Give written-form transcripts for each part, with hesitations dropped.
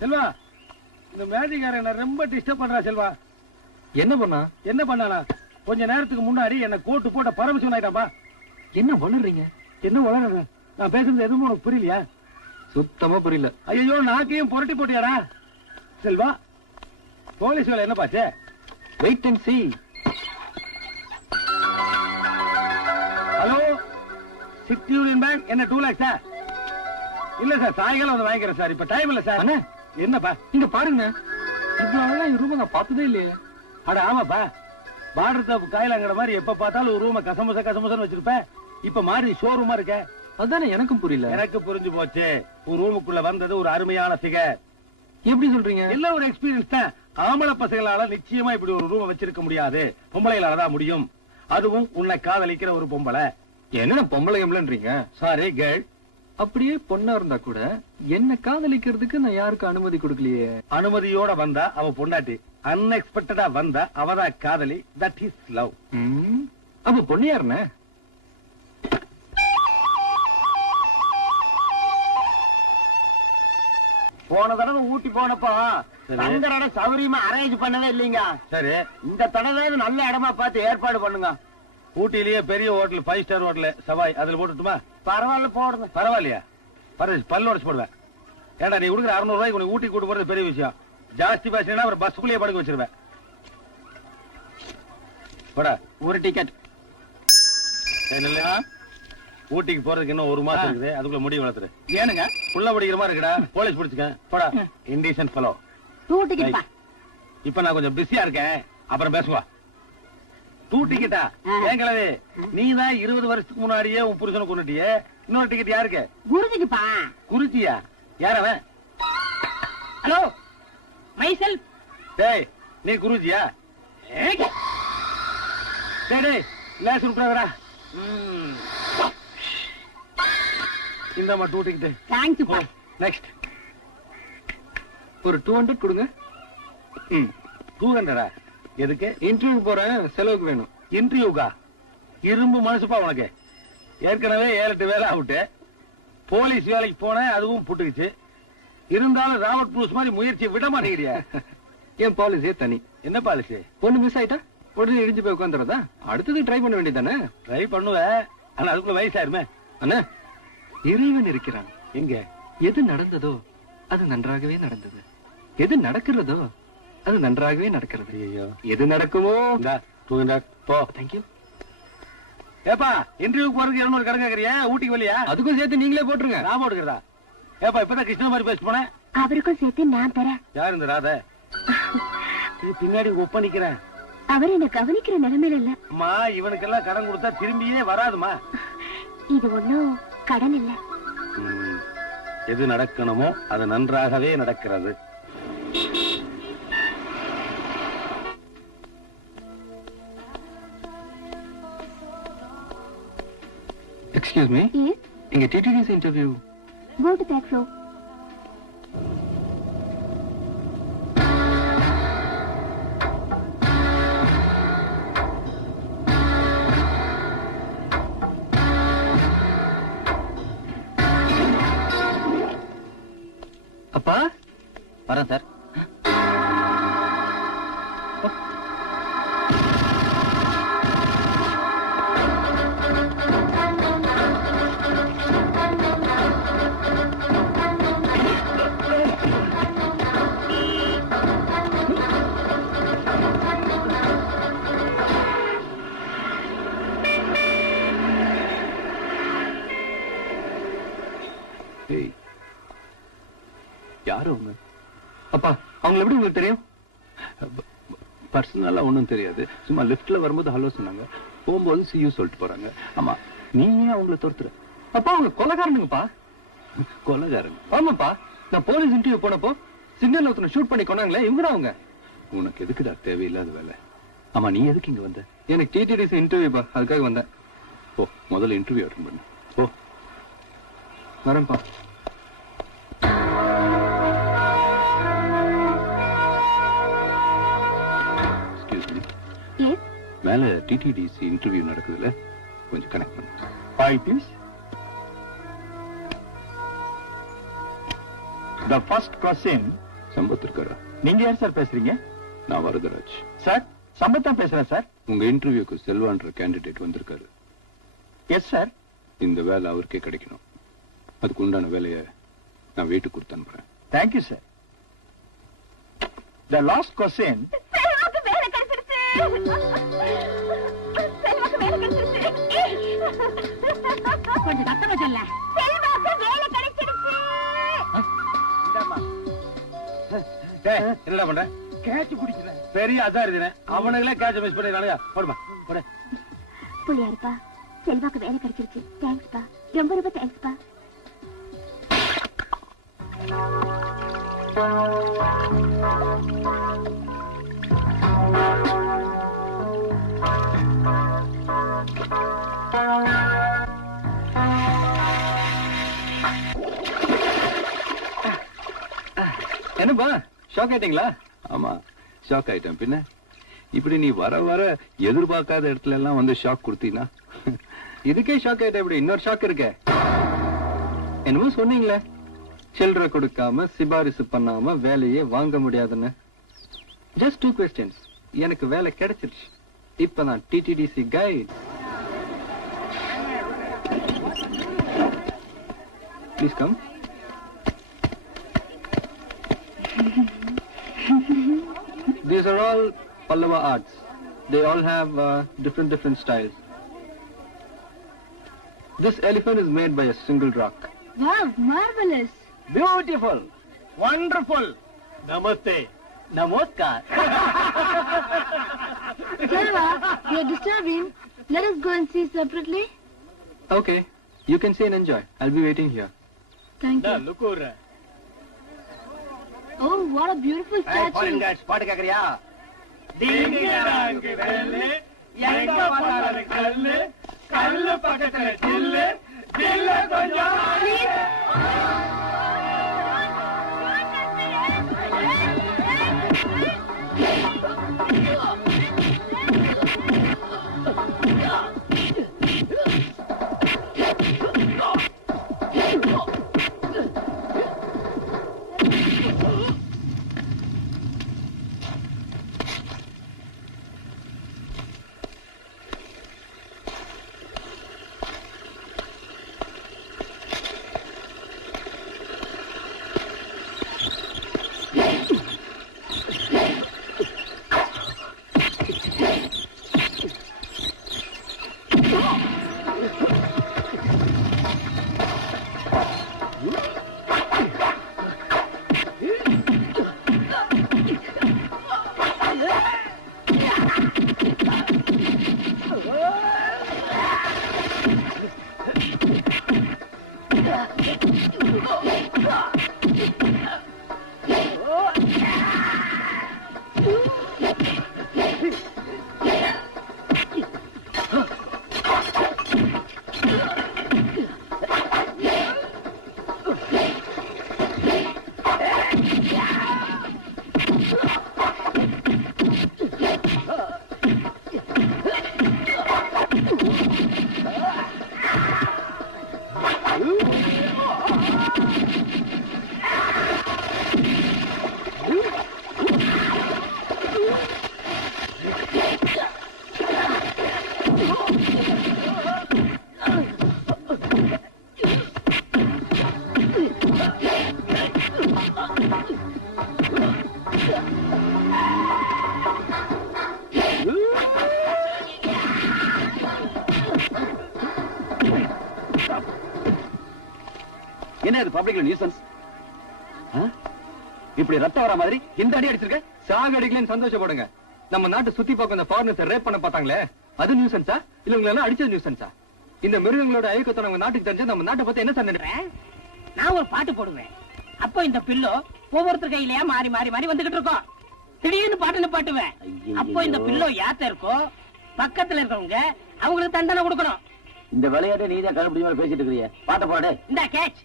செல்வா, இந்த மேஜிக்காரன் என்ன ரொம்ப டிஸ்டர்ப் பண்றா செல்வா. என்ன பண்ணா? என்ன பண்ணானா? கொஞ்ச நேரத்துக்கு முன்னாடி என்ன கோட்டு போட்ட பரமசிவன் ஆயிட்டாப்பா. என்ன வளர்றீங்க? என்ன வளர்றது? நான் பேசுறது எதுவும் உனக்கு புரியலையா? சுத்தமா புரியல. ஐயோ, நாக்கையும் புரட்டி போட்டியாடா. செல்வா, போலீஸ் வேலை என்ன பாச்சு? Wait and see. Hello, city union bank. என்ன 2 lakhs? இல்ல சார், சாயங்காலம் வந்து வாங்கிக்கிறேன் சார். இப்ப டைம் இல்ல சார். அண்ணா, என்னப்பா? இங்க பாருங்க. இவ்வளவு ரூபா நான் பார்த்ததே இல்லையே. அட ஆமாப்பா, பார்டர் டாப் காயிலாங்கிற மாதிரி எப்ப பார்த்தாலும் ஒரு ரூம கசமுசன்னு வச்சிருப்பேன். இப்ப மாறி ஷோரூமா இருக்க. அதானே எனக்கும் புரியல. எனக்கு புரிஞ்சு போச்சு. ஒரு ரூமுக்குள்ள வந்தது ஒரு அருமையான ஃபிகர். எப்படி சொல்றீங்க? எல்லாம் ஒரு எக்ஸ்பீரியன்ஸ் தான். ஆம்பளை பசங்களால நிச்சயமா இப்படி ஒரு ரூம வச்சிருக்க முடியாது, பொம்பளைகளால தான் முடியும். அதுவும் உன்னை காதலிக்கிற ஒரு பொம்பளை. என்ன பொம்பளை எம்பளன்றீங்க? Sorry girl. அப்படியே பொண்ணா இருந்தா கூட என்ன காதலிக்கிறதுக்கு நான் யாருக்கும் அனுமதி கொடுக்கலையே. அனுமதியோட வந்தா அவ பொண்டாட்டி, அன்எக்ஸ்பெக்டடா வந்தா அவதான் காதலி. That is love. அப்ப பொண்ணு யாருன்னு? போன தடவை ஊட்டி போனப்போ தங்கரோட சௌரியமா அரேஞ்ச் பண்ணவே இல்லீங்க. சரி, இந்த தடவை நல்ல இடமா பார்த்து ஏற்பாடு பண்ணுங்க. ஊட்டிலேயே பெரிய ஹோட்டல், 5 ஸ்டார் ஹோட்டல் சவாய், அதுல போட்டுட்டுமா? பரவாயில்ல, போடுங்க. பரவாயில்லையா? பல்லு உடச்சு போடுவேன். ஏண்டா, நீ கொடுக்குற 600 ரூபாய்க்கு உனக்கு ஊட்டி கூட்டு போறது பெரிய விஷயம். ஜாஸ்தி பேசினா அப்புறம் பஸ்ஸுக்குள்ளேயே படுக்க வச்சிருவேன். போடா, ஒரு டிக்கெட். இல்லையா, ஊட்டிக்கு போறதுக்கு இன்னும் 1 மாசம் இருக்குது. அதுக்குள்ள முடி வளர்த்துரு. ஏனுங்க புள்ள படிக்கிற மாதிரி இருக்குடா. போலீஸ் பிடிச்சுக்க. போடா, இண்டிஷன் ஃபெலோ. 2 டிக்கெட். இப்ப நான் கொஞ்சம் பிஸியா இருக்கேன், அப்புறம் பேசுவா. 2 டிக்கெட்டா? ஏன் கிழவி, நீ தான் 20 வருஷத்துக்கு முன்னாடியே உன் புருஷனை கொண்டுட்டியே. இன்னொரு டிக்கெட் யாருக்கு? குருஜிக்குப்பா. குருஜியா? யார் அவன்? Hello, myself. டேய், நீ குருஜியா? டேய் டேய், லேஸ் விட்டுறாதடா. இந்தாம்மா 2 டிக்கெட். தேங்க்ஸ்ப்பா. நெக்ஸ்ட். ஒரு 200 கொடுங்க. 200? எதுக்கு? இன்டர்வியூ போறேன், செலவுக்கு வேணும். இன்டர்வியூக்கா? இரும்பு மனசுப்பா உனக்கு. ஏற்கனவே 7-8 வேலை அவுட்டு. போலீஸ் வேலைக்கு போனேன், அதுவும் புட்டுக்குச்சு. இருந்தாலும் ராபர்ட் ப்ரூஸ் மாதிரி முயற்சியை விட மாட்டேங்கிறியா? என் பாலிசியே தனி. என்ன பாலிசி? பொண்ணு மிஸ் ஆயிட்டா உடனே இடிஞ்சு போய் உட்காந்துறதா? அடுத்தது ட்ரை பண்ண வேண்டியதானே? ட்ரை பண்ணுவேன், ஆனா அதுக்குள்ள வயசாயிருமே. அண்ணா, இறைவன் இருக்கிறான். எங்க? எது நடந்ததோ அது நன்றாகவே நடந்தது, எது நடக்கிறதோ அது நன்றாகவே நடக்கிறது. ஐயோ, எது நடக்குமோ. 200 போ. தேங்க்யூ. ஏப்பா, இன்டர்வியூக்கு போறதுக்கு 200 கடன் கேக்குறியா? ஊட்டிக்கு வெளியா? அதுக்கும் சேர்த்து நீங்களே போட்டுருங்க. நான் போட்டுக்கிறதா? ஏப்பா, இப்பதான் கிருஷ்ண மாதிரி பேச போனேன். அவருக்கும் சேர்த்து நான் தரேன். யார் இந்த ராத? பின்னாடி ஒப்பனிக்கிறேன். அவர் என்ன கவனிக்கிற நிலைமையில இல்ல. அம்மா, இவனுக்கெல்லாம் கடன் கொடுத்தா திரும்பியே வராதுமா. இது ஒண்ணும் கடன் இல்ல. எது நடக்கணுமோ அது நன்றாகவே நடக்கிறது. Excuse me. இங்க டிடிடிஸ் interview. Go to that row. அப்பா வரேன் சார். யாரு அவங்க? அப்பா, அவங்களை எப்படி உங்களுக்கு தெரியும்? பர்சனலா ஒண்ணும் தெரியாது. சும்மா லிப்ட்ல வரும்போது ஹலோ சொன்னாங்க, போகும்போது சியூ சொல்லிட்டு போறாங்க. ஆமா, நீங்க அவங்களை தோர்த்துற? அப்பா, அவங்க கொலைகாரனுங்கப்பா. கொலைகாரன்? ஆமாப்பா, நான் போலீஸ் இன்டர்வியூ போனப்போ சிக்னல் ஒருத்தனை ஷூட் பண்ணி கொண்டாங்களே, இவங்க அவங்க. உனக்கு எதுக்குடா தேவையில்லாத வேலை? ஆமா, நீ எதுக்கு இங்க வந்த? எனக்கு டிடிடிஸ் இன்டர்வியூப்பா, அதுக்காக வந்தேன். ஓ, முதல்ல இன்டர்வியூ அட்டெண்ட் பண்ணு. ஓ, வரேன்ப்பா. மேல டிடிடிசி இன்டர்வியூ நடக்குதுல்ல, கொஞ்சம் கனெக்ட் பண்ணு. பாய் please. The first question. Sampath இருக்காரா? நீங்க யார் சார் பேசுறீங்க? நான் வரதராஜ் சார், சம்பத் தான் பேசுறேன் சார். உங்க இன்டர்வியூக்கு செல்வான்ற கேண்டிடேட் வந்திருக்காரு. Yes sir. இந்த வேலை அவருக்கே கிடைக்கணும். அதுக்கு உண்டான வேலையை நான் வீட்டுக்கு கொடுத்து அனுப்புறேன். Thank you sir. The last question. செல்வாக்கு வேலை கிடைச்சிருச்சு. செல்வாக்கு வேலை கிடைச்சிருச்சு. கொஞ்சம் சத்தமா சொல்ல. செல்வாக்கு வேலை கிடைச்சிருச்சு. டேய், என்னடா பண்ற? கேட்ச் பிடிக்கிறேன். பெரிய அசாரிதனே. அவனுங்களே கேட்ச் மிஸ் பண்ணிடுறானுங்க. போடுமா, போடு. புள்ளியாருப்பா, செல்வாக்கு வேலை கிடைச்சிருச்சு. தேங்க்ஸ்பா, ரொம்ப ரொம்ப தேங்க்ஸ்பா. என்னப்பா ஷாக் ஆயிட்டீங்களா? ஆமா, ஷாக் ஆயிட்டேன். பின்ன இப்படி நீ வர வர எதிர்பார்க்காத இடத்துல எல்லாம் வந்து ஷாக் கொடுத்தீங்கன்னா இதுக்கே ஷாக் ஆயிட்ட இப்படி இன்னொரு ஷாக் இருக்கே. என்னமோ சொன்னீங்களே, சில்லறை கொடுக்காம சிபாரிசு பண்ணாம வேலையே வாங்க முடியாதுன்னு. Just 2 questions. எனக்கு வேலை கிடைச்சிருச்சு. இப்ப நான் DTDC guide. Please come. These are all Pallava arts. They all have different styles. This elephant is made by a single rock. Wow, marvelous. Beautiful. Wonderful. Namaste. Namaskar. Selva, you're disturbing. Let us go and see separately. Okay, you can see and enjoy. I'll be waiting here. Thank you. Look over. Oh, what a beautiful statue. பாட்டு கேக்குறியா? டிங்கராங்கு வெள்ளு எங்க பார்த்தாலும் கல்லு கல்லு பக்கத்துல ஜில்லு ஜில்லு கொஞ்சம் என்ன இது பப்ளிக்ல நியூசன்ஸ்? இப்படி ரத்தம் வர மாதிரி இந்த அடி அடிச்சிருக்க. சாகடிக்கலன்னு சந்தோஷப்படுங்க. நம்ம நாட்டை சுத்தி பார்க்க இந்த ஃபாரினர்ஸ் ரேப் பண்ண பார்த்தாங்களே, அது நியூசன்ஸா இல்ல உங்களை எல்லாம் அடிச்சது நியூசன்ஸா? இந்த மிருகங்களோட ஐயக்கத்தை நம்ம நாட்டுக்கு தெரிஞ்சு நம்ம நாட்டை பத்தி என்ன சொன்னேன்? நான் ஒரு பாட்டு போடுவேன். அப்போ இந்த பில்லோ ஒவ்வொருத்தர் கையிலயா மாறி மாறி மாறி வந்துகிட்டு இருக்கோம். திடீர்னு பாட்டு பாட்டுவேன். அப்போ இந்த பில்லோ யாத்த இருக்கோ பக்கத்துல இருக்கவங்க அவங்களுக்கு தண்டனை கொடுக்கணும். இந்த விளையாட்டை நீதான் கண்டுபிடிச்சு பேசிட்டு இருக்கிறீங்க. பாட்ட போடு. இந்த கேட்ச்.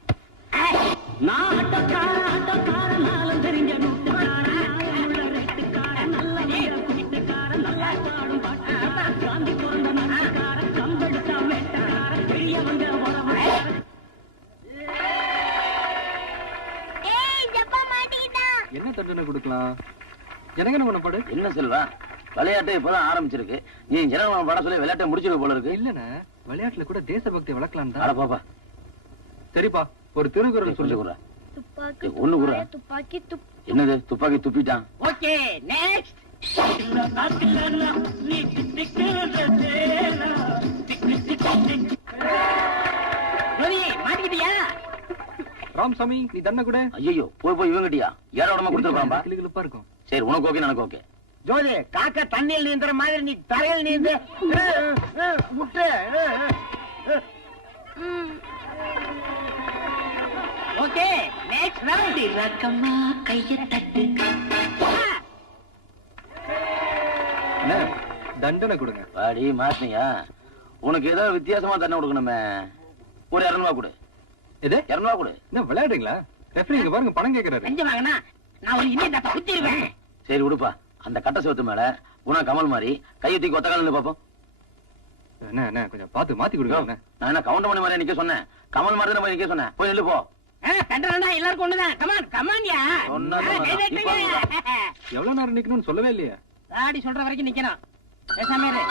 நான் ஆட்டக்காரன் நாளும் தெரிஞ்ச என்ன தண்டனை கொடுக்கலாம்? ஜனகன மனப்பாடு. என்ன செல்வா, விளையாட்டு இப்பதான் ஆரம்பிச்சிருக்கு. நீ ஜனகன படம் சொல்லி விளையாட்டை முடிச்சிருக்க போல இருக்கு. இல்லண்ணே, விளையாட்டுல கூட தேசபக்தி வளர்க்கலாம் அட தான். பாப்பா, சரிப்பா, ஒரு திருக்குறள் சொல்லி சொல்லி ஒண்ணு குடுறா. என்னது துப்பாக்கி துப்பிட்டான்? Okay next. மாட்டிக்கிட்டியா? ராமசாமி, நீ தண்டனை கூட. ஐயோ, போய் போய் இவங்கிட்டியா? ஏற உடம்பு கொடுத்துருப்பாம்பா. கிளிகிளிப்பா இருக்கும். சரி, உனக்கு ஓகே, எனக்கு ஓகே. ஜோதி, காக்கா தண்ணியில் நீந்துற மாதிரி நீ தரையில் நீந்து. முட்டு. Okay next round. ரக்கம்மா கைய தட்டு. அண்ணே, தண்டனை கொடுங்க. பாடி மாட்டினியா? உனக்கு ஏதோ வித்தியாசமா தண்ணி கொடுக்கணுமே. ஒரு 200 கொடு. எது? 200 கொடு. என்ன விளையாடுறீங்களா? ரெஃபரி இங்க பாருங்க, பணம் கேக்குறாரு. லஞ்சம் வாங்கினா நான் ஒரு இன்னும் தட்ட குத்திடுவேன். சரி விடுப்பா. அந்த கட்ட சிவத்து மேல உன கமல் மாதிரி கையை தூக்கி ஒத்த கால பாப்போம். என்ன என்ன கொஞ்சம் பார்த்து மாத்தி கொடுங்க அண்ணே. நான் என்ன கவுண்டர் மணி மாதிரி நிக்க சொன்னேன்? கமல் மாதிரி தான் நிக்க சொன்னேன். போய் நில்லு போ. தண்டனா எல்லாருக்கும் ஒண்ணுதான். கமான் கமான்யா. எவ்வளவு நேரம் நிக்கணும்னு சொல்லவே இல்லையா? தாடி சொல்ற வரைக்கும் நிக்கணும். பேசாம இரு.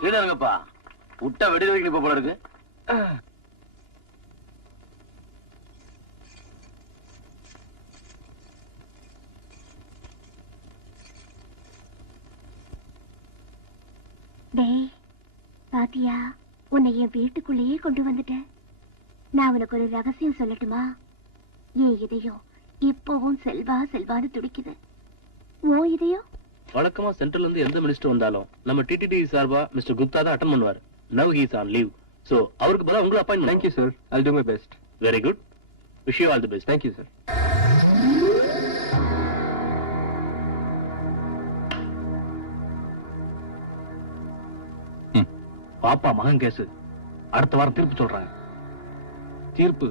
கீழே இருங்கப்பா. விட்ட வெடி வரைக்கும் இப்ப போல இருக்கு. டேய் பாத்தியா, உன்னை என் வீட்டுக்குள்ளேயே கொண்டு வந்துட்டேன். நான் உனக்கு ஒரு ரகசியம் சொல்லட்டுமா? என் இதயம் இப்பவும் செல்வா செல்வான்னு துடிக்குது. ஓ இதயம்? வழக்கமா சென்ட்ரல்ல இருந்து எந்த மினிஸ்டர் வந்தாலும் நம்ம டிடிடி சார்பா மிஸ்டர் குப்தா தான் அட்டெண்ட் பண்ணுவார். Now he is on leave. So அவருக்கு பதிலா உங்களை appoint. Thank you sir, I'll do my best. Very good. Wish you all the best. Thank you sir. பாப்பா மகன் கேஸ் அடுத்த வாரம் தீர்ப்பு சொல்றாங்க. தீர்ப்பு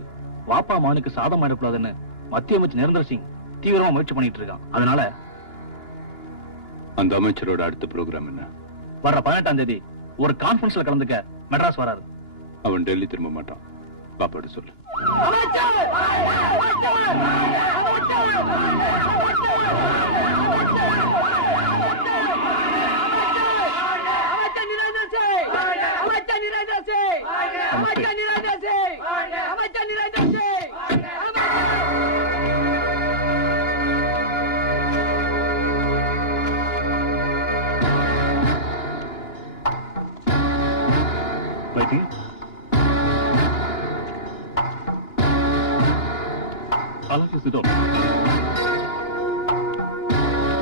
வாப்பா மகனுக்கு சாதமா இருக்கக்கூடாதுன்னு மத்திய அமைச்சர் நிரந்தர் சிங் தீவிரமா முயற்சி பண்ணிட்டு இருக்கான். அதனால அந்த அமைச்சரோட அடுத்த ப்ரோக்ராம் என்ன? வர்ற 18ஆம் தேதி ஒரு கான்ஃபரன்ஸ்ல கலந்துக்க மெட்ராஸ் வராரு. அவன் டெல்லி திரும்ப மாட்டான். பாப்பாடு சொல்லு.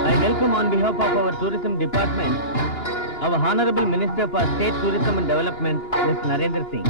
I welcome on behalf of our tourism department our Honorable Minister for State Tourism and Development, Ms. Narendra Singh.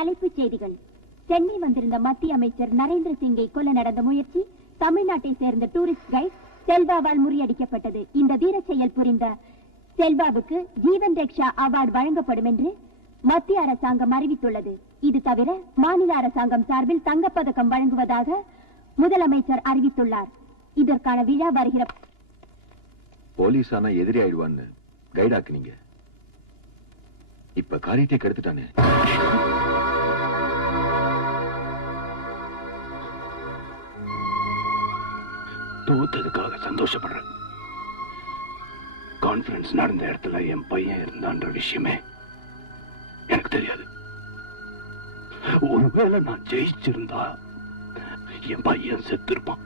தலைப்புச் செய்திகள். சென்னை வந்திருந்த மத்திய அமைச்சர் நரேந்திர சிங்கை கொல்ல நடந்த முயற்சி தமிழ்நாட்டை சேர்ந்த டூரிஸ்ட் கைட் செல்வாவால் முறியடிக்கப்பட்டது. இந்த வீரச் செயல் புரிந்த செல்வாவுக்கு ஜீவன் ரக்ஷா அவார்டு வழங்கப்படும் என்று மத்திய அரசாங்கம் அறிவித்துள்ளது. இது தவிர மாநில அரசாங்கம் சார்பில் தங்கப்பதக்கம் வழங்குவதாக முதலமைச்சர் அறிவித்துள்ளார். இதற்கான விழா வருகிற போலீஸ் ஆனா எதிரி ஆயிடுவான்னு கைடாக்குனீங்க. இப்ப காரியத்தை கெடுத்துட்டானே. தோத்ததுக்காக சந்தோஷப்படுறேன். கான்ஃபரன்ஸ் நடந்த இடத்துல என் பையன் இருந்தான்ற விஷயமே எனக்கு தெரியாது. ஒருவேளை நான் ஜெயிச்சிருந்தா என் பையன் செத்திருப்பான்.